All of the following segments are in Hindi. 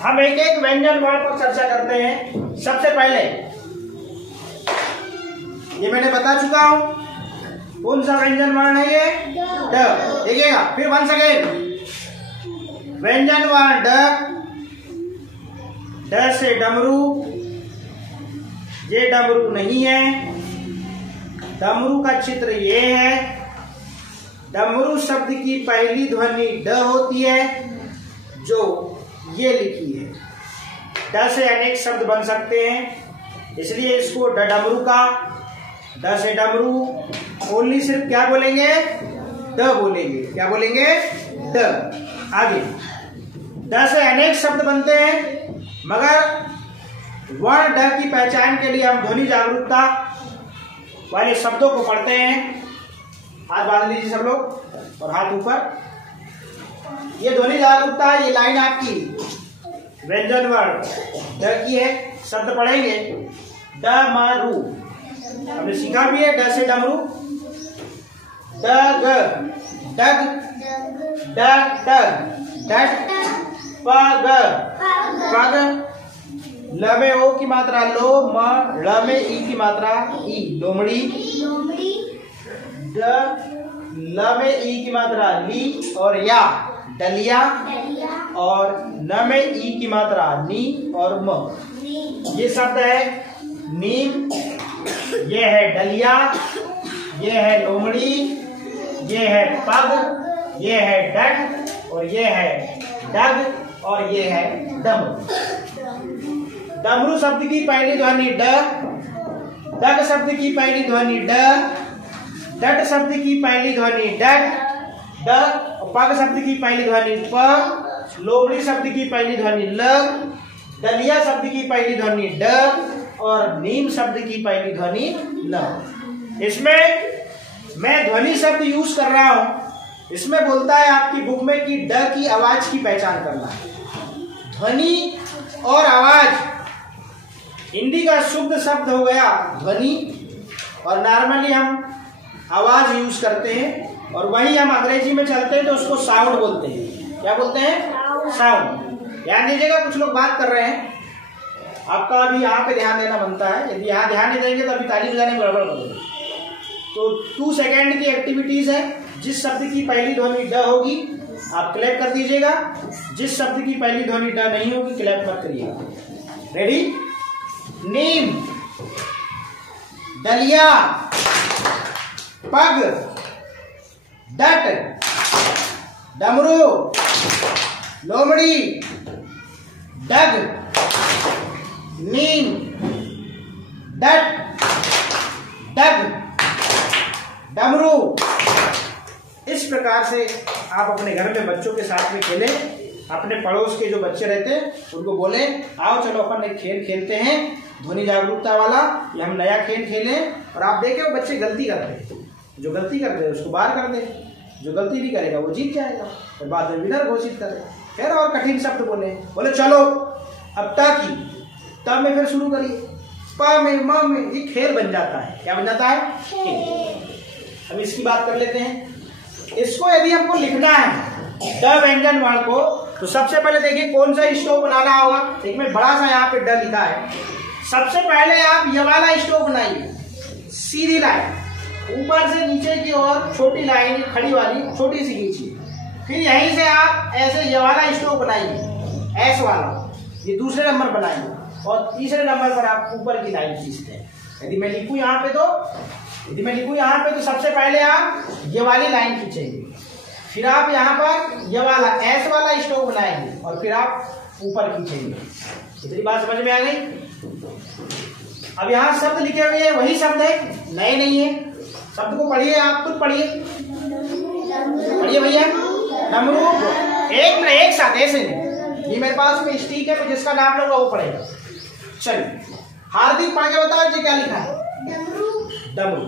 हम एक एक व्यंजन वर्ण पर चर्चा करते हैं। सबसे पहले ये मैंने बता चुका हूं, कौन सा व्यंजन वर्ण है ये? ड। देखिएगा फिर वंस अगेन, व्यंजन वर्ण ड, ड से डमरू, ये डमरू नहीं है। डमरू का चित्र ये है। डमरू शब्द की पहली ध्वनि ड होती है, जो ये लिखी है। ड से अनेक शब्द बन सकते हैं, इसलिए इसको डमरू का, ड से डमरू, ओनली सिर्फ क्या बोलेंगे? ड बोलेंगे। क्या बोलेंगे? ड। आगे, ड से अनेक शब्द बनते हैं, मगर वर्ण ड की पहचान के लिए हम ध्वनि जागरूकता वाले शब्दों को पढ़ते हैं। हाथ बांध लीजिए सब लोग और हाथ ऊपर। ये ध्वनि जागरूकता, ये लाइन आपकी व्यंजन वर्ण ड की है। शब्द पढ़ेंगे डमरू, हमने सीखा भी है। ड से डमरू, डग, डग, डग, डग, पग, पग, ल में ओ की मात्रा लो, म, ड़ में ई की मात्रा ई, लोमड़ी, ड, ल में ई की मात्रा ली और या, डलिया, और न में ई की मात्रा नी और म। ये शब्द है नीम, ये है डलिया, ये है लोमड़ी, ये है पग, ये है डग, और ये है डग, और ये है डमरू। डमरू शब्द की पहली ध्वनि ड, डग शब्द की पहली ध्वनि ड, डट शब्द की पहली ध्वनि डग, ड, पग शब्द की पहली ध्वनि प, लोमड़ी शब्द की पहली ध्वनि ल, डलिया शब्द की पहली ध्वनि ड, और नीम शब्द की पहली ध्वनि ल। इसमें मैं ध्वनि शब्द यूज कर रहा हूं। इसमें बोलता है आपकी बुक में कि ड की आवाज की पहचान करना है। ध्वनि और आवाज, हिंदी का शुद्ध शब्द हो गया ध्वनि, और नॉर्मली हम आवाज यूज करते हैं, और वही हम अंग्रेजी में चलते हैं तो उसको साउंड बोलते हैं। क्या बोलते हैं? साउंड। ध्यान दीजिएगा, कुछ लोग बात कर रहे हैं, आपका अभी यहाँ पे ध्यान देना बनता है। यदि यहाँ ध्यान नहीं देंगे तो अभी ताली बजाने में गड़बड़ करोगे। तो 2 सेकेंड की एक्टिविटीज है। जिस शब्द की पहली ध्वनि ड होगी आप क्लैप कर दीजिएगा, जिस शब्द की पहली ध्वनि ड नहीं होगी क्लैप मत करिएगा। रेडी? नीम, डलिया, पग, डट, डमरू, लोमड़ी, डग, नीम, डट, डग, डमरू। इस प्रकार से आप अपने घर में बच्चों के साथ में खेलें। अपने पड़ोस के जो बच्चे रहते हैं उनको बोले, आओ चलो अपन एक खेल खेलते हैं ध्वनि जागरूकता वाला। ये हम नया खेल खेलें, और आप देखें वो बच्चे गलती कर रहे हैं, जो गलती कर रहे हैं उसको बाहर कर दे, जो गलती नहीं करेगा वो जीत जाएगा, और बाद में विनर घोषित करें। फिर और कठिन शब्द बोले चलो अब ट की, त में फिर शुरू करिए, प में, म में, ये खेल बन जाता है। क्या बन जाता है? खेल। हम इसकी बात कर लेते हैं। इसको यदि हमको लिखना है ड व्यंजन वर्ण को, तो सबसे पहले देखिए कौन सा स्टोव बनाना होगा। एक में बड़ा सा यहाँ पे ड लिखा है। सबसे पहले आप ये वाला स्टोव बनाइए, सीधी लाइन, ऊपर से नीचे की ओर छोटी लाइन खड़ी वाली छोटी सी खींचिए। फिर यहीं से आप ऐसे ये वाला स्टोव बनाइए, ऐस वाला, ये दूसरे नंबर बनाइए, और तीसरे नंबर पर आप ऊपर की लाइन खींचते हैं। यदि मैं लिखूं यहाँ पे तो सबसे पहले आप ये वाली लाइन खींचेंगे, फिर आप यहाँ पर ये वाला ऐस वाला स्टोव बनाएंगे, और फिर आप ऊपर खींचेंगे। इतनी बात समझ में आ गई? अब यहाँ शब्द लिखे हुए हैं, वही शब्द है, नए नहीं है। शब्द को पढ़िए, आप खुद पढ़िए भैया। डमरू, एक साथ ऐसे नहीं। ये मेरे पास में स्टिक है, तो जिसका नाम लूंगा वो पढ़ेगा। चलिए, हार्दिक पढ़ के बताओ जी क्या लिखा है? डमरू।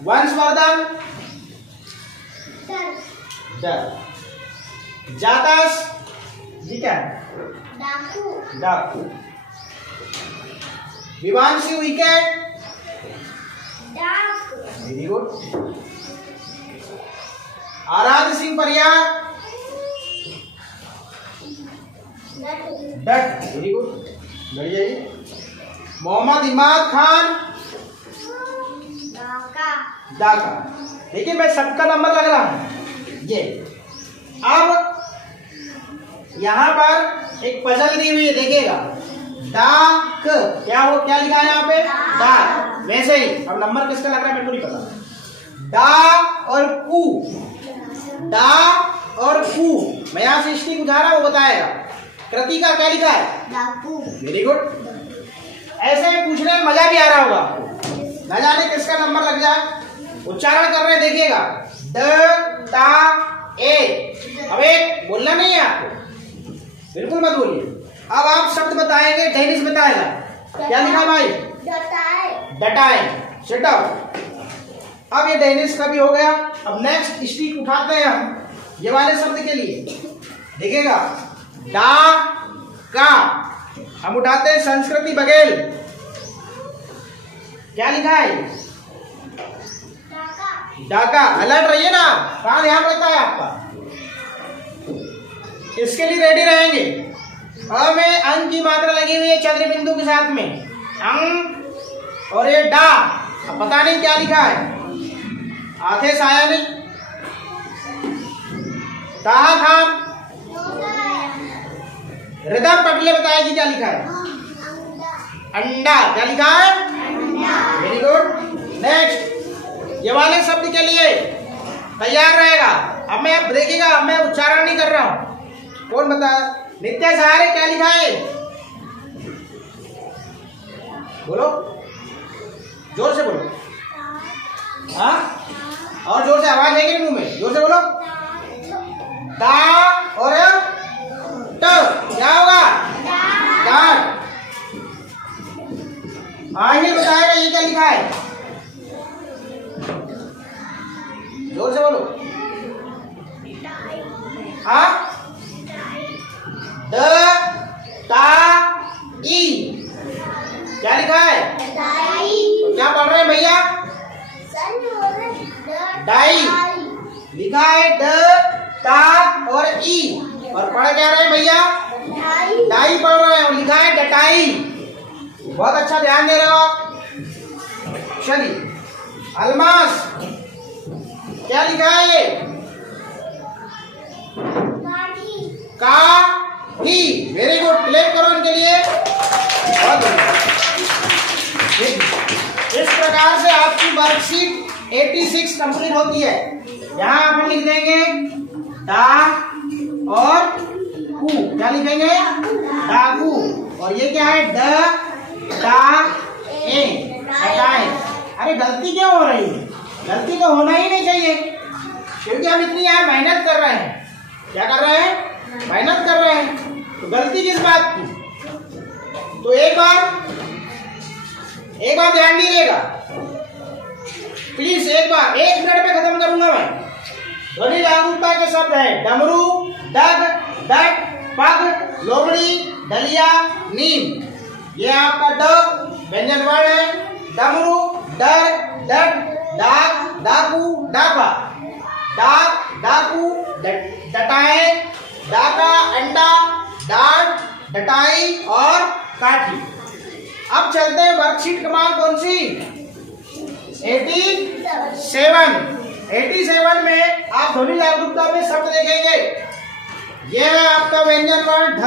वंशवर्धन, डर। जातस, जी क्या है? डाकू। विवांशी, विकेट, वेरी गुड। आराध्य सिंह, परियार, डट, वेरी गुड, बढ़िया जी। मोहम्मद इमाद खान, डाका। देखिए मैं सबका नंबर लग रहा हूं ये। अब यहां पर एक पजल दी हुई है, देखिएगा, डाक, क्या हो, क्या लिखा है यहाँ पे, डाक। वैसे ही अब नंबर किसका लग रहा है मेरे को नहीं पता। डा और कू, डा और कू, मैं यहां से स्टिक उठा रहा हूं, वो बताएगा। कृतिका क्या लिखा है, डाकू, वेरी गुड। ऐसे पूछने में मजा भी आ रहा होगा आपको, न जाने किसका नंबर लग जाए। उच्चारण कर रहे हैं, देखिएगा, ड टा ए। अब एक बोलना नहीं है आपको, बिल्कुल मत बोलिए। अब आप शब्द बताएंगे, डेनिस बताएगा। क्या लिखा भाई, डटाए, डटाए, सिट डाउन। अब ये डेनिस का भी हो गया। अब नेक्स्ट स्टिक उठाते हैं हम ये वाले शब्द के लिए, देखिएगा, डा का। हम उठाते हैं संस्कृति बघेल, क्या लिखा है, डाका। अलर्ट रहिए ना, कहां ध्यान रहता है आपका, इसके लिए रेडी रहेंगे। अ में अंग की मात्रा लगी हुई है चंद्र बिंदु के साथ में, अंग, और ये डा, अब पता नहीं क्या लिखा है, आधे से आया नहीं। ताहा खान, रिदम पटले बताएगी क्या लिखा है, अंडा, क्या लिखा है, वेरी गुड। नेक्स्ट ये वाले शब्द के लिए तैयार रहेगा। अब मैं, अब देखिएगा, अब मैं उच्चारण नहीं कर रहा हूं, कौन बता, नित्य सहारे, क्या लिखा है, बोलो, जोर से बोलो, हाँ, और जोर से आवाज आएगी मुंह में, जोर से बोलो। ता और ट, क्या होगा, डाट। आहिल बताएगा ये क्या लिखा है, जोर से बोलो, हाँ, ड टा ई, क्या लिखा है, तो क्या पढ़ रहे हैं भैया, डाई लिखा है, ड टा और ई, और पढ़ क्या रहे हैं भैया, डाई पढ़ रहे हैं, और लिखा है डटाई। बहुत अच्छा, ध्यान दे रहे हो आप। चलिए, अलमास, क्या लिखा है ये, का ही, वेरी गुड, क्लेम करो इनके लिए, बहुत बढ़िया। इस प्रकार से आपकी वर्कशीट 86 कंप्लीट होती है। यहाँ आप लिख देंगे डा और कू, क्या लिखेंगे, डाकू, और ये क्या है, ड टा ए, डटाए। अरे गलती क्यों हो रही है, गलती तो होना ही नहीं चाहिए, क्योंकि हम इतनी यहाँ मेहनत कर रहे हैं। क्या कर रहे हैं, मेहनत कर रहे हैं, तो गलती किस बात की। तो एक बार ध्यान दीजिएगा प्लीज, एक बार, 1 मिनट में खत्म करूंगा मैं। ध्वनि जागरूकता के शब्द है, डमरू, डग, डट, पग, लोमड़ी, डलिया, नीम। ये आपका ड व्यंजन वर्ण है, डमरू, डर, डट, डाक, डाकू, डाका, डाक, डाकू, डटाए, डाका, अंडा, डाट, डटाई और काठी। अब चलते हैं वर्कशीट क्रमांक कौन सी, 87। 87 में आप ध्वनि जागरूकता में शब्द देखेंगे। यह है आपका व्यंजन वर्ण ढ,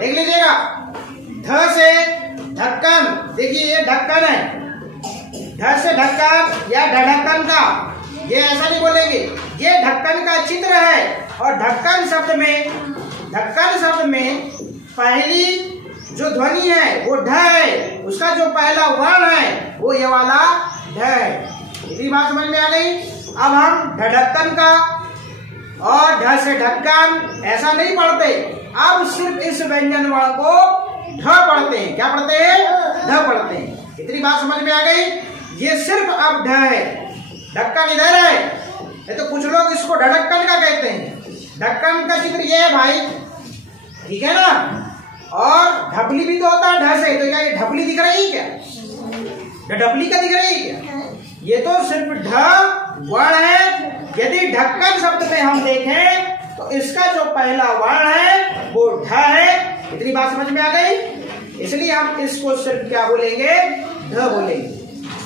देख लीजिएगा, ध से ढक्कन, देखिए ये ढक्कन है, ढ से ढक्कन या ढक्कन का, ये ऐसा नहीं बोलेंगे, ये ढक्कन का चित्र है। और ढक्कन शब्द में पहली जो ध्वनि है वो ढ है, उसका जो पहला वर्ण है वो ये वाला ढ है। इतनी बात समझ में आ गई। अब हम ढक्कन का और ढ से ढक्कन ऐसा नहीं पढ़ते, अब सिर्फ इस व्यंजन वर्ण को ढ पढ़ते हैं। क्या पढ़ते हैं, ढ पढ़ते हैं। इतनी बात समझ में आ गई। ये सिर्फ अब ढ है, ढक्कन इधर है, ये तो कुछ लोग इसको ढक्कन का कहते हैं। ढक्कन का चित्र ये है भाई, ठीक है ना। और ढपली भी तो होता है ढ से, तो क्या ये ढपली दिख रही है क्या, ढपली का दिख रही है क्या, ये तो सिर्फ ढ वर्ण है। यदि ढक्कन शब्द में हम देखें तो इसका जो पहला वर्ण है वो ढ है, इतनी बात समझ में आ गई? इसलिए हम इसको सिर्फ क्या बोलेंगे? ध बोलेंगे।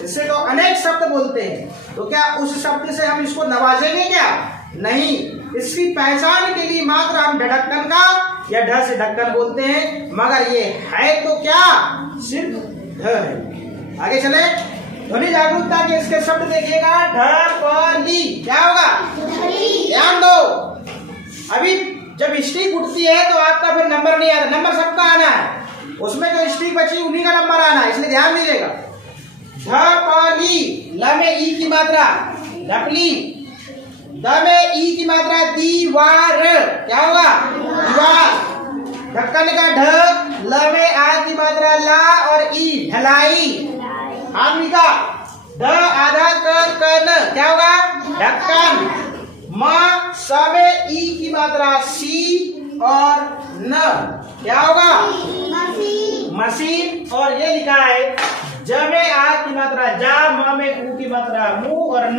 इससे तो अनेक शब्द बोलते हैं, तो क्या उस शब्द से हम इसको नवाजेंगे क्या? नहीं, इसकी पहचान के लिए मात्र हम ढक्कन का या ढ से ढक्कन बोलते हैं, मगर ये है तो क्या? सिर्फ ध है। आगे चले, ध्वनि जागरूकता के इसके शब्द देखिएगा। ढपली क्या होगा? ध्यान दो, अभी जब स्टिक उठती है तो आपका फिर नंबर नहीं आता, नंबर सबका आना है, उसमें जो स्टिक बची उन्हीं का नंबर आना है, इसलिए ध्यान दीजिएगा। ढपली, ल में ई की मात्रा, ढपली। द में ई की मात्रा, दीवार क्या होगा? दीवार। ढक्कन का ढ, ल में आ की मात्रा ला और ई, ढलाई। आदमी का द आधा कन क्या होगा? ढक्कन। म स में ई की मात्रा सी और न क्या होगा? मशीन। और ये लिखा है ज में आ की मात्रा जा, म में ऊ की मात्रा मु और न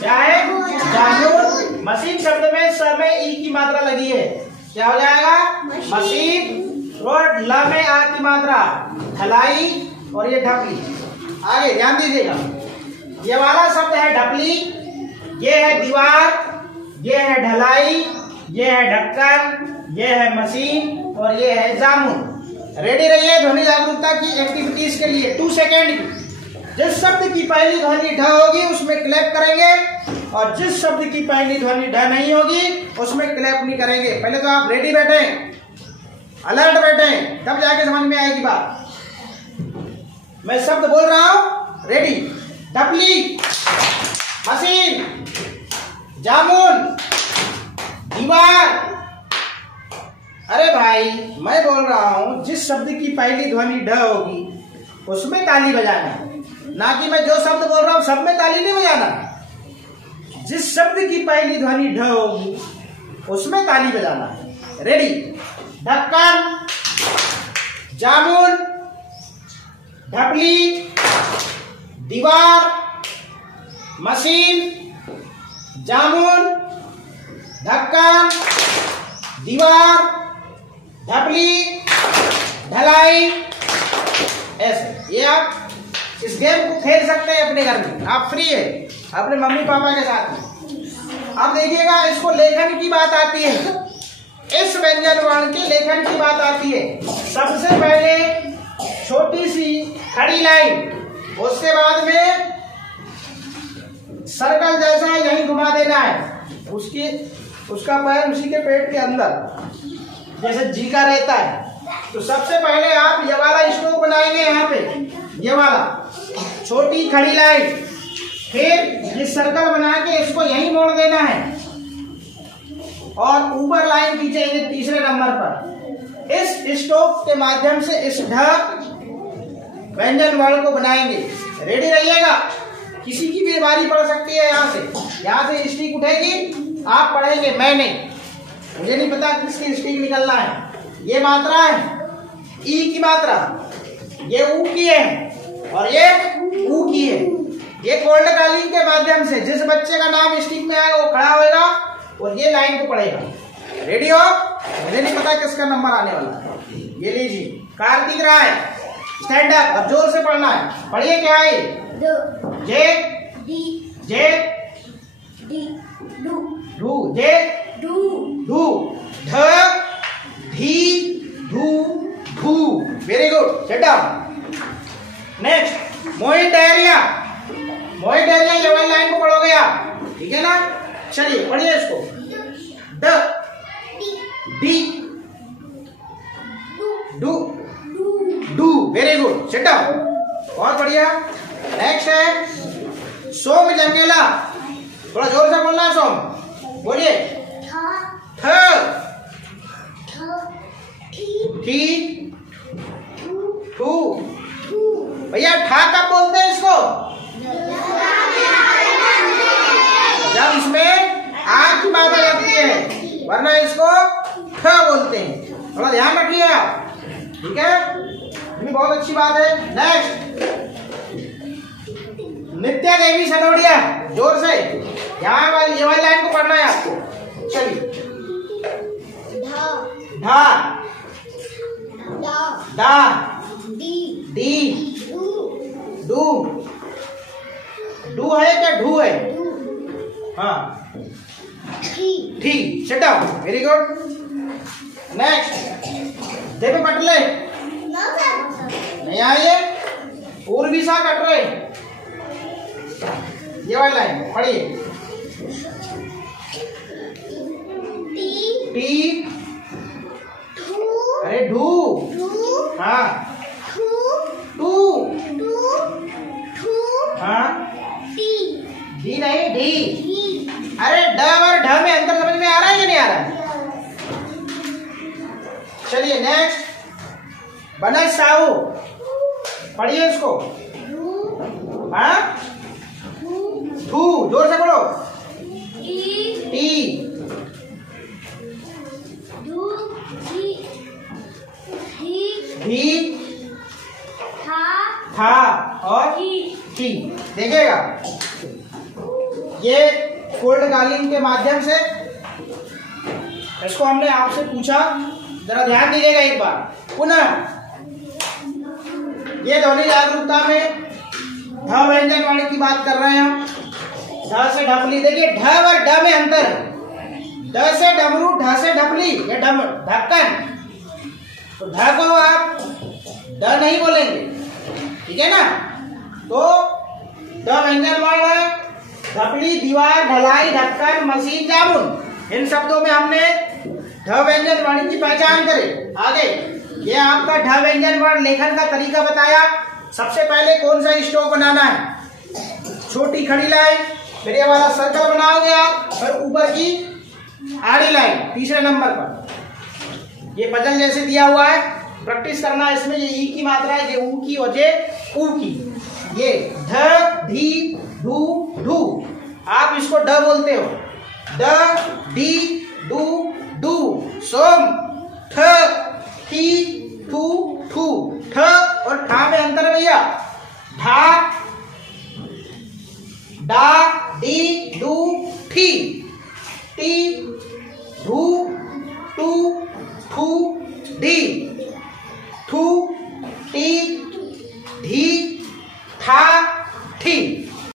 क्या है? जामुन। मशीन शब्द में स में ई की मात्रा लगी है, क्या हो जाएगा? मशीन। और ल में आ की मात्रा ढलाई और ये ढपली। आगे ध्यान दीजिएगा, ये वाला शब्द है ढपली, ये है दीवार, ये है ढलाई, ये है ढक्कन, ये है मशीन और ये है जामुन। रेडी रहिए ध्वनि जागरूकता की एक्टिविटीज के लिए 2 सेकेंड की। जिस शब्द की पहली ध्वनि ढ होगी उसमें क्लैप करेंगे, और जिस शब्द की पहली ध्वनि ढ नहीं होगी उसमें क्लैप नहीं करेंगे। पहले तो आप रेडी बैठे, अलर्ट बैठे, तब जाके समझ में आएगी बात। मैं शब्द बोल रहा हूं, रेडी। ढपली, मशीन, जामुन, दीवार। अरे भाई मैं बोल रहा हूं जिस शब्द की पहली ध्वनि ढ होगी उसमें ताली बजाना, ना कि मैं जो शब्द बोल रहा हूं सब में ताली नहीं बजाना। जिस शब्द की पहली ध्वनि ढ होगी उसमें ताली बजाना है। रेडी। ढक्कन, जामुन, ढपली, दीवार, मशीन, जामुन, ढक्कन, दीवार, ढपली, ढलाई। ऐसे ये आप इस गेम को खेल सकते हैं अपने घर में, आप फ्री है अपने मम्मी पापा के साथ। अब देखिएगा, इसको लेखन की बात आती है, इस व्यंजन वर्ण के लेखन की बात आती है। सबसे पहले छोटी सी खड़ी लाइन, उसके बाद में सर्कल जैसा यहीं घुमा देना है, उसका पैर उसी के पेट के अंदर जैसे जी का रहता है। तो सबसे पहले आप ये वाला स्ट्रोक बनाएंगे, यहाँ पे ये वाला छोटी खड़ी लाइन, फिर ये सर्कल बना के इसको यहीं मोड़ देना है और ऊपर लाइन खींचेंगे तीसरे नंबर पर। इस स्ट्रोक के माध्यम से इस ढ व्यंजन वर्ण को बनाएंगे। रेडी रहिएगा, किसी की भी बारी पड़ सकती है। यहाँ से स्टिक उठेगी, आप पढ़ेंगे, मैं नहीं, मुझे नहीं पता किसकी स्टिक निकलना है। ये मात्रा है ई की मात्रा, ये ऊ की है और ये ऊ की है। ये कोल्ड कालिंग के माध्यम से जिस बच्चे का नाम स्टिक में आएगा वो खड़ा होएगा और ये लाइन को पढ़ेगा। रेडी हो? मुझे नहीं पता किसका नंबर आने वाला है। ये लीजिए, कार्तिक राय, स्टैंड अप, अब जोर से पढ़ना है। पढ़िए क्या है? जे जे डू, जे डू, ढ धी धू धू। Very good, sit down. Next Mohit डायरिया, मोहित डायरिया ये वाली लाइन को पढ़ोगे आप, ठीक है ना? चलिए पढ़िए इसको। ड डी डू do. Very good, sit down. और बढ़िया। नेक्स्ट है सोम जंगेला, थोड़ा जोर से बोलना है। सोम बोलिए। थ ठी टू। भैया ठा कब बोलते हैं इसको? जब इसमें आ की मात्रा लगती है, वरना इसको ठ बोलते हैं। थोड़ा ध्यान रखिए आप, ठीक है? ये बहुत अच्छी बात है। नेक्स्ट नित्या देवी सनोडिया, जोर से यहाँ वाली ये वाली लाइन को पढ़ना है आपको। चलिए। ढा डा डी डी डू डू डू है क्या ढू है? डू हाँ ठी ठीक, sit down, very good. Next, दे पे पटले नहीं आइए, और भी सा कट रहे, ये वाली लाइन पढ़िए। टी टी ठू अरे ढू ठू हाँ ठू टू टू ठू हाँ टी डी नहीं डी। डी अरे ड और ढ में अंतर समझ में आ रहा है कि नहीं आ रहा है? चलिए नेक्स्ट, बनज साहू पढ़िए इसको। डू हाँ ठू टू जोर से बोलो। टी टी डू टी ठी धी था था और टी टी। देखिएगा, ये कोल्ड कॉलिंग के माध्यम से इसको हमने आपसे पूछा, जरा ध्यान दीजिएगा एक बार पुनः। ये ध्वनि जागरूकता में ढ व्यंजन वाणी की बात कर रहे हैं हम। ढ से ढपली, देखिए ढ और ड में अंतर। ड से डमरू, ढ से ढपली, ये ढक्कन। तो ढ को आप ड नहीं बोलेंगे, ठीक है ना? तो ड व्यंजन वर्ण है। ढपली, दीवार, ढलाई, ढक्कन, मशीन, जामुन, इन शब्दों में हमने ढ व्यंजन वर्ण की पहचान करी। आगे ये आपका ढ व्यंजन वर्ण लेखन का तरीका बताया। सबसे पहले कौन सा स्टॉक बनाना है? छोटी खड़ी लाइन, फिर ये वाला सर्कल बनाओगे आप, और ऊपर की आड़ी लाइन तीसरे नंबर पर। ये पजल जैसे दिया हुआ है, प्रैक्टिस करना है इसमें। ये ई की मात्रा है, ये ऊ की और ये ऊ की। ये ध धी ढू ढू, आप इसको ड बोलते हो। ड डी डू डू। सोम ठ टी ठू ठू। ठ और ठा में अंतर भैया। ढा डा डी डू ठी। टी ढू